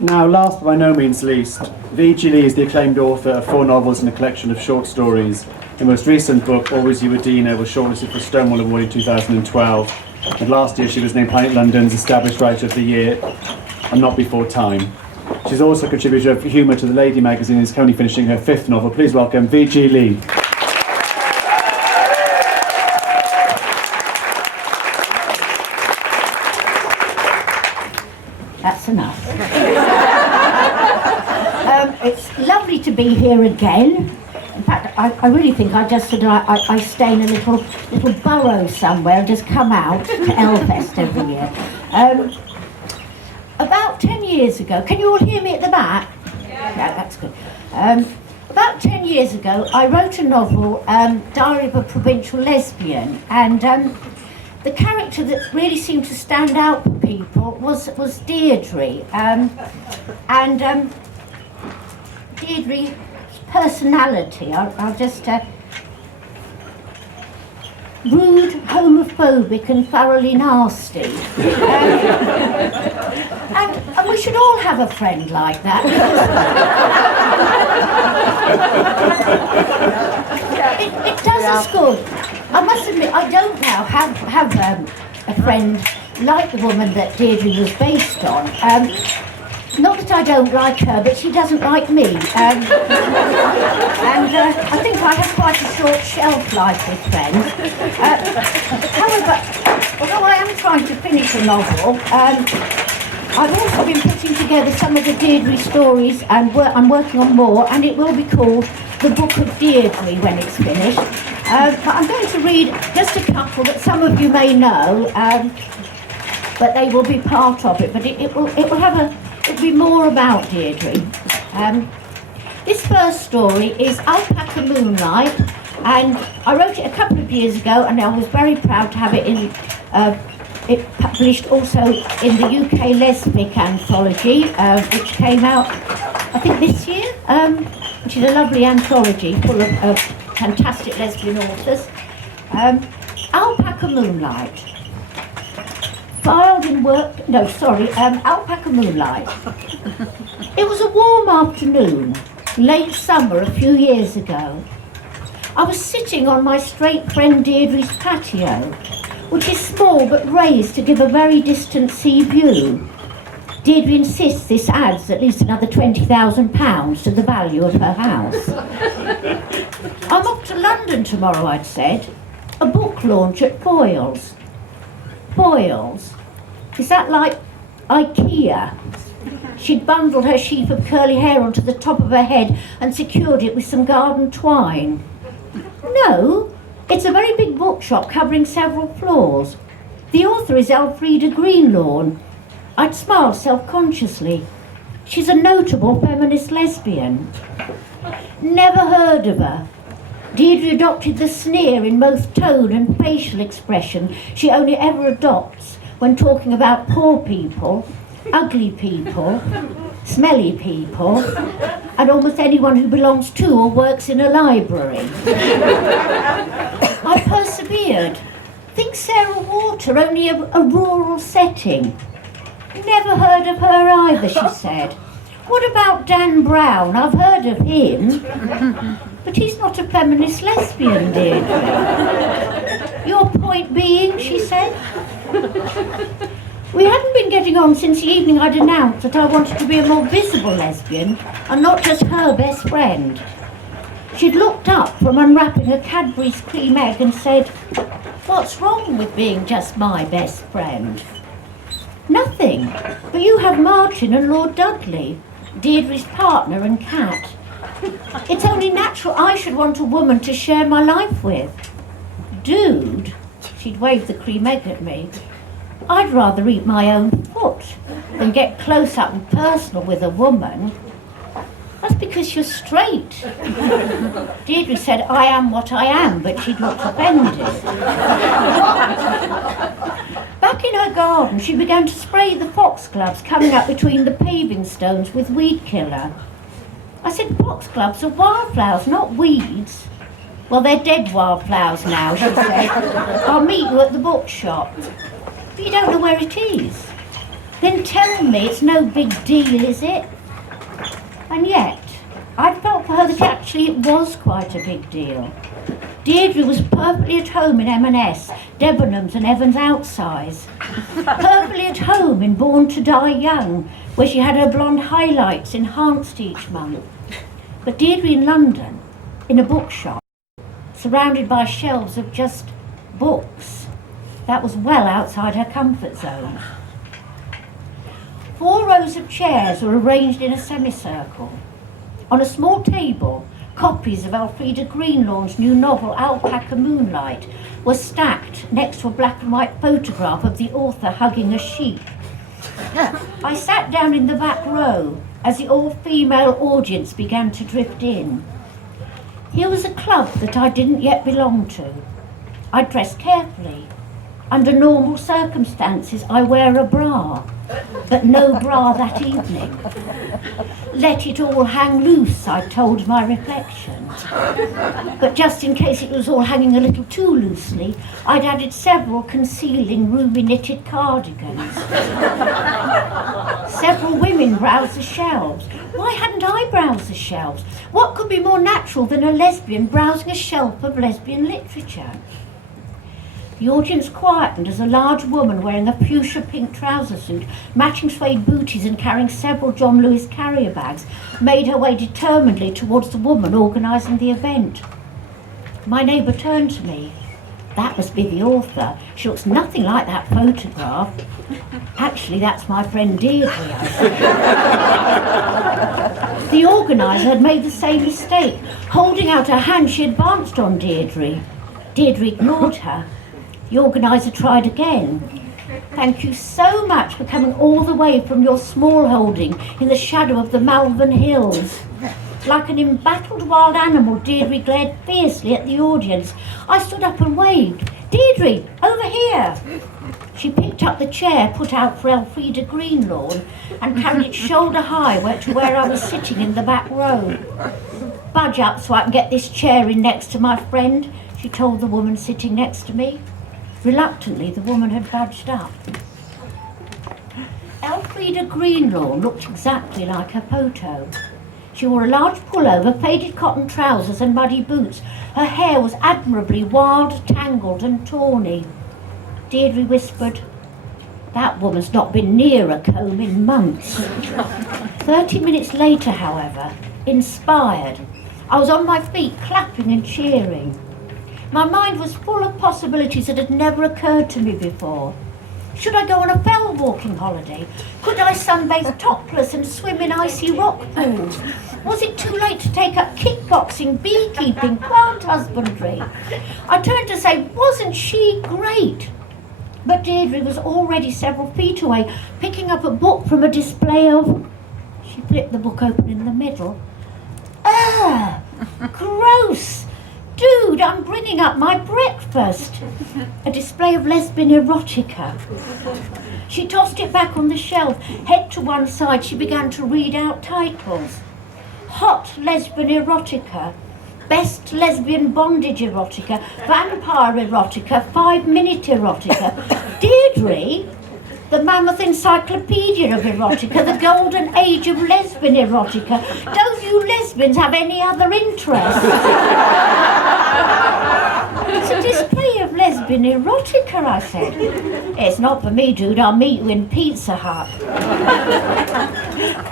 Now, last but by no means least, V.G. Lee is the acclaimed author of 4 novels and a collection of short stories. The most recent book, Always You Were Dina, was shortlisted for Stonewall Award in 2012, and last year she was named Planet London's Established Writer of the Year, and Not Before Time. She's also a contributor of humour to The Lady magazine and is currently finishing her 5th novel. Please welcome V.G. Lee. That's enough. It's lovely to be here again. In fact, I really think I just sort of I stay in a little burrow somewhere and just come out to Elfest every year. About 10 years ago, can you all hear me at the back? Yeah, that's good. About 10 years ago, I wrote a novel, Diary of a Provincial Lesbian, and the character that really seemed to stand out for people was Deirdre, and Deirdre's personality, I'll just rude, homophobic and thoroughly nasty. And we should all have a friend like that. It does us good. I must admit, I don't now have a friend like the woman that Deirdre was based on. Not that I don't like her, but she doesn't like me. And I think I have quite a short shelf life with friends. However, although I am trying to finish a novel, I've also been putting together some of the Deirdre stories, and I'm working on more, and it will be called The Book of Deirdre when it's finished. But I'm going to read just a couple that some of you may know, but they will be part of it. But it'll be more about Deirdre. This first story is Alpaca Moonlight, and I wrote it a couple of years ago, and I was very proud to have it in. It published also in the UK Lesbic Anthology, which came out, I think, this year, which is a lovely anthology full of fantastic lesbian authors. Alpaca Moonlight. Alpaca Moonlight. It was a warm afternoon, late summer a few years ago. I was sitting on my straight friend Deirdre's patio, which is small but raised to give a very distant sea view. Deirdre insists this adds at least another £20,000 to the value of her house. I'm off to London tomorrow, I'd said. A book launch at Foyles. Foyles? Is that like IKEA? She'd bundled her sheaf of curly hair onto the top of her head and secured it with some garden twine. No, it's a very big bookshop covering several floors. The author is Elfrida Greenlawn. I'd smiled self-consciously. She's a notable feminist lesbian. Never heard of her. Deirdre adopted the sneer in both tone and facial expression she only ever adopts when talking about poor people, ugly people, smelly people, and almost anyone who belongs to or works in a library. I persevered. Think Sarah Water, only a rural setting. Never heard of her either, she said. What about Dan Brown? I've heard of him. But he's not a feminist lesbian, Deirdre. Your point being, she said. We hadn't been getting on since the evening I'd announced that I wanted to be a more visible lesbian and not just her best friend. She'd looked up from unwrapping her Cadbury's cream egg and said, "What's wrong with being just my best friend?" "Nothing, but you have Martin and Lord Dudley, Deirdre's partner and cat. It's only natural I should want a woman to share my life with. Dude," she'd waved the cream egg at me, "I'd rather eat my own foot than get close up and personal with a woman." "That's because you're straight." Deirdre said, "I am what I am," but she'd looked offended. Back in her garden, she began to spray the foxgloves coming up between the paving stones with weed killer. I said, "Foxgloves are wildflowers, not weeds." "Well, they're dead wildflowers now," she said. "I'll meet you at the bookshop." "But you don't know where it is." Then tell me it's no big deal, is it? And yet, I felt for her that actually it was quite a big deal. Deirdre was perfectly at home in M&S, Debenhams and Evans Outsize. Perfectly at home in Born to Die Young, where she had her blonde highlights enhanced each month. But Deirdre in London, in a bookshop, surrounded by shelves of just books, that was well outside her comfort zone. 4 rows of chairs were arranged in a semicircle. On a small table, copies of Elfrida Greenlawn's new novel Alpaca Moonlight were stacked next to a black and white photograph of the author hugging a sheep. I sat down in the back row as the all-female audience began to drift in. Here was a club that I didn't yet belong to. I dressed carefully. Under normal circumstances, I wear a bra, but no bra that evening. Let it all hang loose, I told my reflection. But just in case it was all hanging a little too loosely, I'd added several concealing ruby knitted cardigans. Several women browsed the shelves. Why hadn't I browsed the shelves? What could be more natural than a lesbian browsing a shelf of lesbian literature? The audience quietened as a large woman wearing a fuchsia pink trouser suit, matching suede booties and carrying several John Lewis carrier bags made her way determinedly towards the woman organising the event. My neighbour turned to me. That must be the author. She looks nothing like that photograph. Actually, that's my friend Deirdre, I said. The organiser had made the same mistake. Holding out her hand, she advanced on Deirdre. Deirdre ignored her. The organiser tried again. Thank you so much for coming all the way from your small holding in the shadow of the Malvern Hills. Like an embattled wild animal, Deirdre glared fiercely at the audience. I stood up and waved. Deirdre, over here! She picked up the chair put out for Elfrida Greenlawn and carried it shoulder high to where I was sitting in the back row. Budge up so I can get this chair in next to my friend, she told the woman sitting next to me. Reluctantly, the woman had budged up. Elfrida Greenlawn looked exactly like her photo. She wore a large pullover, faded cotton trousers and muddy boots. Her hair was admirably wild, tangled and tawny. Deirdre whispered, "That woman's not been near a comb in months." 30 minutes later, however, inspired, I was on my feet clapping and cheering. My mind was full of possibilities that had never occurred to me before. Should I go on a fell walking holiday? Could I sunbathe topless and swim in icy rock pools? Was it too late to take up kickboxing, beekeeping, plant husbandry? I turned to say, wasn't she great? But Deirdre was already several feet away, picking up a book from a display of... She flipped the book open in the middle. Ah, gross! Dude, I'm bringing up my breakfast. A display of lesbian erotica. She tossed it back on the shelf. Head to one side, she began to read out titles. Hot lesbian erotica. Best lesbian bondage erotica. Vampire erotica. 5-minute erotica. Deirdre, the mammoth encyclopedia of erotica. The golden age of lesbian erotica. Don't you lesbians have any other interests? It's a display of lesbian erotica, I said. It's not for me, dude. I'll meet you in Pizza Hut.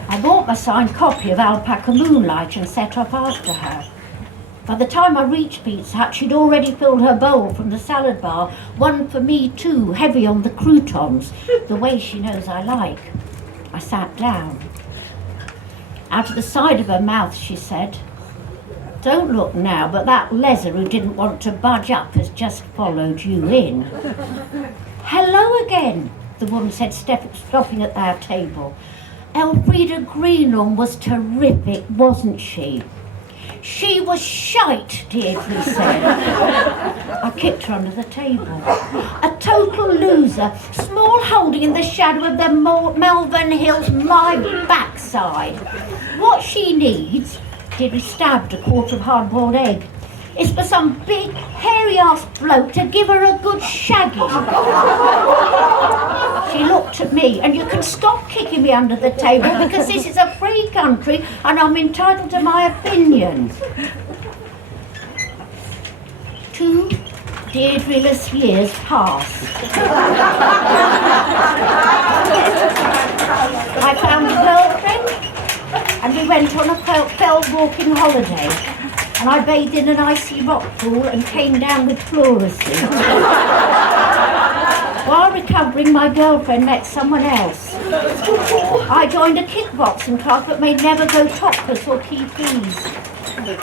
I bought my signed copy of Alpaca Moonlight and set off after her. By the time I reached Pizza Hut, she'd already filled her bowl from the salad bar. One for me too, heavy on the croutons, the way she knows I like. I sat down. Out of the side of her mouth, she said, "Don't look now, but that leser who didn't want to budge up has just followed you in." "Hello again," the woman said, stopping at our table. "Elfrida Greenlawn was terrific, wasn't she?" "She was shite," Deirdre said. I kicked her under the table. "A total loser, small holding in the shadow of the Malvern Hills, my backside. What she needs," Deirdre stabbed a quarter of hard-boiled egg, "is for some big, hairy-ass bloke to give her a good shagging." She looked at me, and you can stop kicking me under the table because this is a free country and I'm entitled to my opinion. 2 Deirdre-less years passed. I found a girlfriend and we went on a fell walking holiday, and I bathed in an icy rock pool and came down with pleurisy. While recovering, my girlfriend met someone else. I joined a kickboxing club but may never go topless or keep these.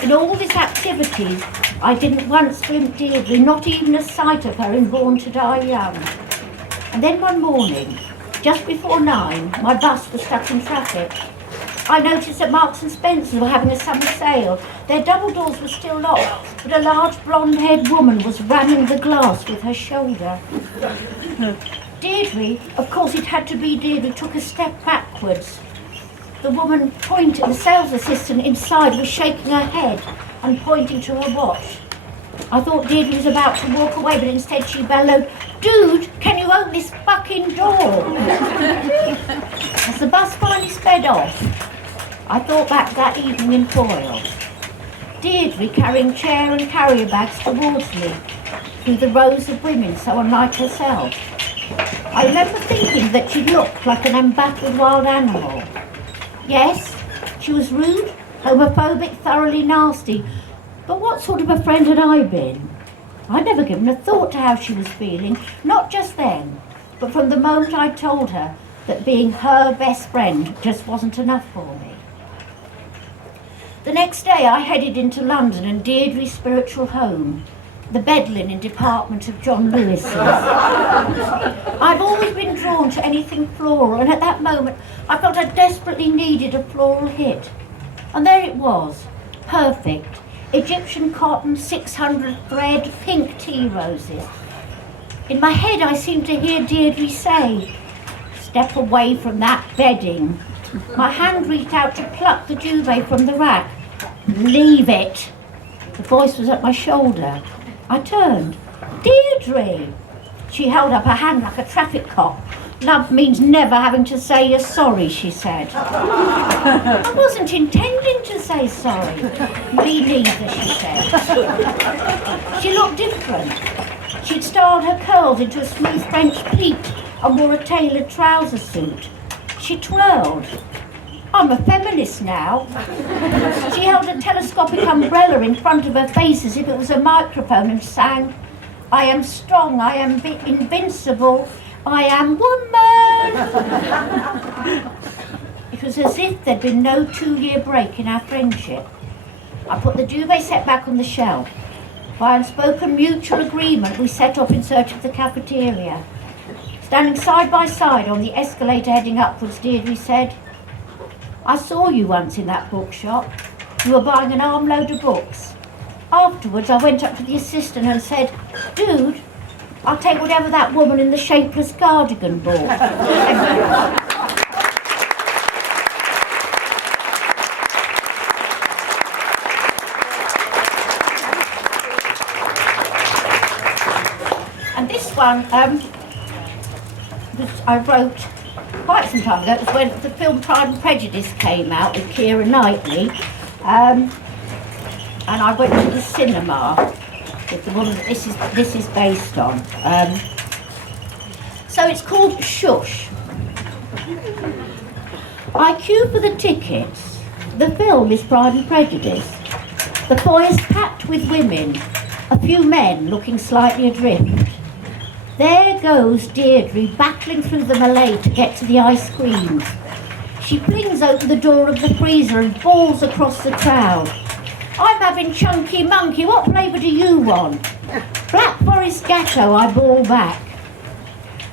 In all these activities, I didn't once glimpse Deirdre, not even a sight of her in Born to Die Young. And then one morning, just before 9, my bus was stuck in traffic. I noticed that Marks and Spencer's were having a summer sale. Their double doors were still locked, but a large blonde-haired woman was ramming the glass with her shoulder. Deirdre, of course it had to be Deirdre, took a step backwards. The woman pointed, the sales assistant inside was shaking her head and pointing to her watch. I thought Deirdre was about to walk away, but instead she bellowed, "Dude, can you open this fucking door?" As the bus finally sped off, I thought back that evening in Foyle. Deirdre carrying chair and carrier bags towards me through the rows of women so unlike herself. I remember thinking that she looked like an embattled wild animal. Yes, she was rude, homophobic, thoroughly nasty, but what sort of a friend had I been? I'd never given a thought to how she was feeling, not just then, but from the moment I told her that being her best friend just wasn't enough for me. The next day I headed into London and Deirdre's spiritual home, the bed linen department of John Lewis's. I've always been drawn to anything floral, and at that moment I felt I desperately needed a floral hit. And there it was, perfect. Egyptian cotton, 600 thread, pink tea roses. In my head I seemed to hear Deirdre say, "Step away from that bedding." My hand reached out to pluck the duvet from the rack. "Leave it." The voice was at my shoulder. I turned. "Deirdre!" She held up her hand like a traffic cop. "Love means never having to say you're sorry," she said. I wasn't intending to say sorry. "Me neither," she said. She looked different. She'd styled her curls into a smooth French pleat and wore a tailored trouser suit. She twirled. "I'm a feminist now." She held a telescopic umbrella in front of her face as if it was a microphone and sang, "I am strong, I am invincible, I am woman." It was as if there'd been no 2-year break in our friendship. I put the duvet set back on the shelf. By unspoken mutual agreement, we set off in search of the cafeteria. Standing side by side on the escalator heading upwards, Deirdre said, "I saw you once in that bookshop. You were buying an armload of books. Afterwards, I went up to the assistant and said, 'Dude, I'll take whatever that woman in the shapeless cardigan bought.'" And this one, I wrote quite some time ago. It was when the film Pride and Prejudice came out with Keira Knightley, and I went to the cinema with the woman that this is based on. So it's called Shush. I queue for the tickets. The film is Pride and Prejudice. The foyer's packed with women, a few men looking slightly adrift. There goes Deirdre battling through the melee to get to the ice creams. She flings open the door of the freezer and falls across the crowd. "I'm having Chunky Monkey, what flavour do you want?" "Black Forest Gatto," I bawl back.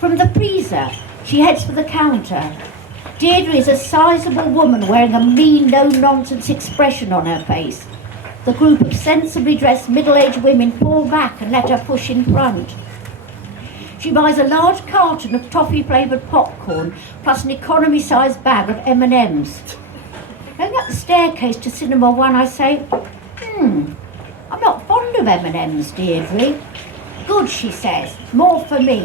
From the freezer, she heads for the counter. Deirdre is a sizable woman wearing a mean, no-nonsense expression on her face. The group of sensibly dressed middle-aged women fall back and let her push in front. She buys a large carton of toffee-flavoured popcorn plus an economy-sized bag of M&Ms. Going up the staircase to Cinema 1, I say, I'm not fond of M&Ms, Deirdre." Good, she says. More for me.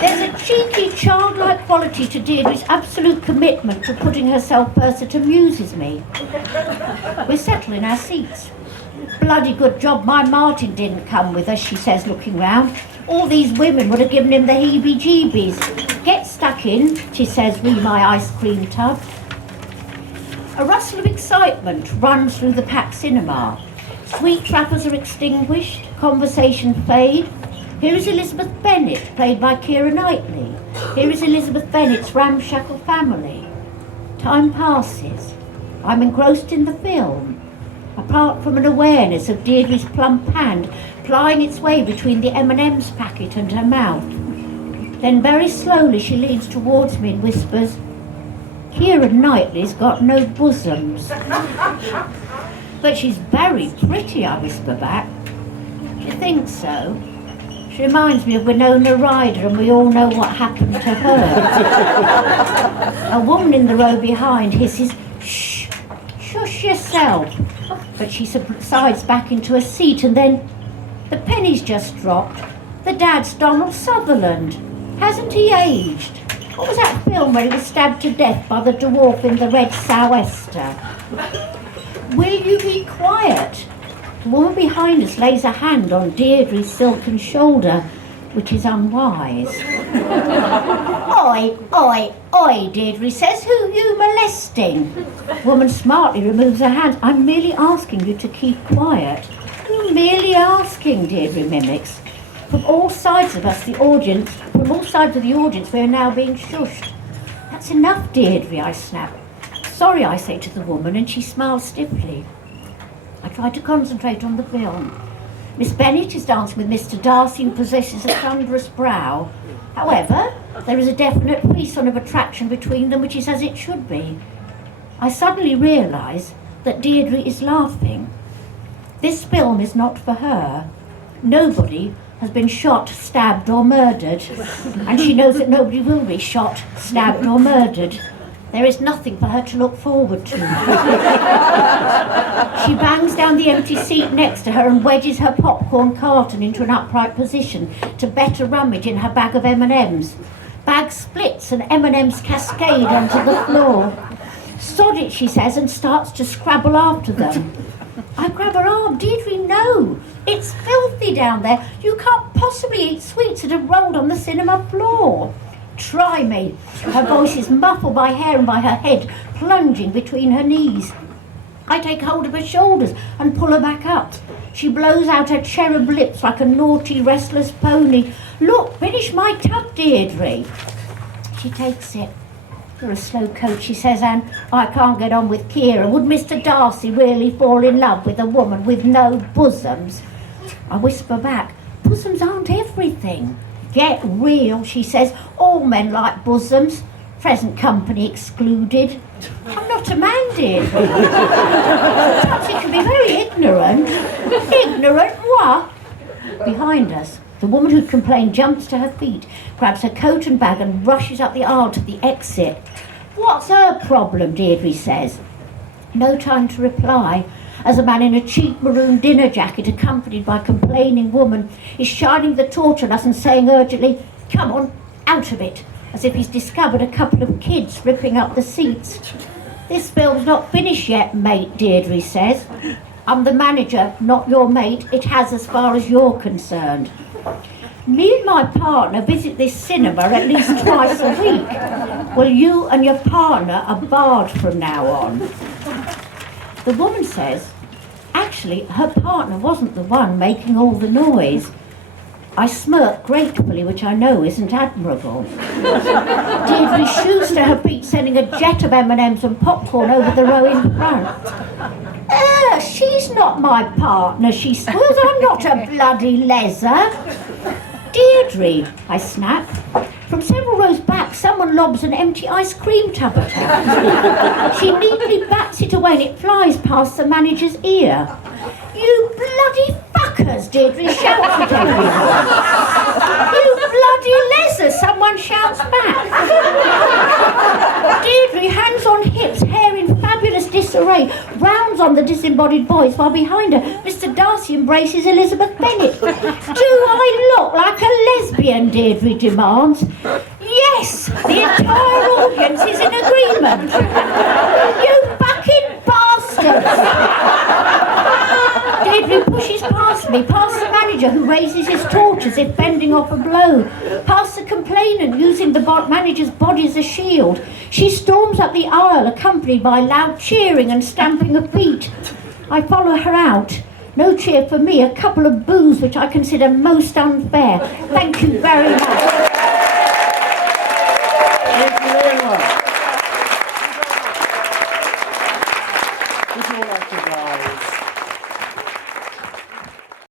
There's a cheeky, childlike quality to Deirdre's absolute commitment to putting herself first that amuses me. We're settling our seats. Bloody good job my Martin didn't come with us, she says, looking round. All these women would have given him the heebie-jeebies. Get stuck in, she says, re my ice cream tub. A rustle of excitement runs through the packed cinema. Sweet trappers are extinguished, conversation fade. Here is Elizabeth Bennet, played by Keira Knightley. Here is Elizabeth Bennet's ramshackle family. Time passes. I'm engrossed in the film, apart from an awareness of Deirdre's plump hand plying its way between the M&M's packet and her mouth. Then very slowly she leans towards me and whispers, Keira Knightley's got no bosoms. But she's very pretty, I whisper back. Do you think so? She reminds me of Winona Ryder, and we all know what happened to her. A woman in the row behind hisses, shh, shush yourself. But she subsides back into a seat, and then the penny's just dropped. The dad's Donald Sutherland. Hasn't he aged? What was that film where he was stabbed to death by the dwarf in the red sou'wester? Will you be quiet? The woman behind us lays a hand on Deirdre's silken shoulder, which is unwise. Oi, oi, oi, Deirdre says, who you molesting? The woman smartly removes her hand. I'm merely asking you to keep quiet. I'm merely asking, Deirdre mimics. From all sides of the audience, we are now being shushed. That's enough, Deirdre, I snap. Sorry, I say to the woman, and she smiles stiffly. I try to concentrate on the film. Miss Bennet is dancing with Mr. Darcy, who possesses a thunderous brow. However, there is a definite frisson of attraction between them, which is as it should be. I suddenly realise that Deirdre is laughing. This film is not for her. Nobody has been shot, stabbed or murdered, and she knows that nobody will be shot, stabbed or murdered. There is nothing for her to look forward to. She bangs down the empty seat next to her and wedges her popcorn carton into an upright position to better rummage in her bag of M&Ms. Bag splits and M&Ms cascade onto the floor. Sod it, she says, and starts to scrabble after them. I grab her arm. Deirdre, no! It's filthy down there. You can't possibly eat sweets that have rolled on the cinema floor. Try me. Her voice is muffled by hair and by her head plunging between her knees. I take hold of her shoulders and pull her back up. She blows out her cherub lips like a naughty, restless pony. Look, finish my tub, Deirdre. She takes it. You're a slow coach, she says, and I can't get on with Keira. Would Mr. Darcy really fall in love with a woman with no bosoms? I whisper back, bosoms aren't everything. Get real, she says. All men like bosoms, present company excluded. I'm not a man, Deirdre. Sometimes you can be very ignorant. Ignorant what? Behind us, the woman who complained jumps to her feet, grabs her coat and bag and rushes up the aisle to the exit. What's her problem, Deirdre says. No time to reply, as a man in a cheap maroon dinner jacket, accompanied by a complaining woman, is shining the torch at us and saying urgently, come on, out of it, as if he's discovered a couple of kids ripping up the seats. This film's not finished yet, mate, Deirdre says. I'm the manager, not your mate. It has as far as you're concerned. Me and my partner visit this cinema at least twice a week. Well, you and your partner are barred from now on. The woman says, actually, her partner wasn't the one making all the noise. I smirk gratefully, which I know isn't admirable. Deirdre shoots to her feet, sending a jet of M&Ms and popcorn over the row in front. She's not my partner, she squeals. I'm not a bloody leather. Deirdre, I snap. From several rows back, someone lobs an empty ice cream tub at her. She neatly bats it away and it flies past the manager's ear. You bloody fuckers, Deirdre shouts at everyone. You bloody leather, someone shouts back. Deirdre, hands on hips, hair in fabulous disarray, rounds on the disembodied voice, while behind her, Mr. Darcy Darcy embraces Elizabeth Bennet. Do I look like a lesbian, Deirdre demands. Yes, the entire audience is in agreement. You fucking bastards! Deirdre pushes past me, past the manager who raises his torch as if fending off a blow, past the complainant using the manager's body as a shield. She storms up the aisle accompanied by loud cheering and stamping of feet. I follow her out. No cheer for me, a couple of boos which I consider most unfair. Thank you very much.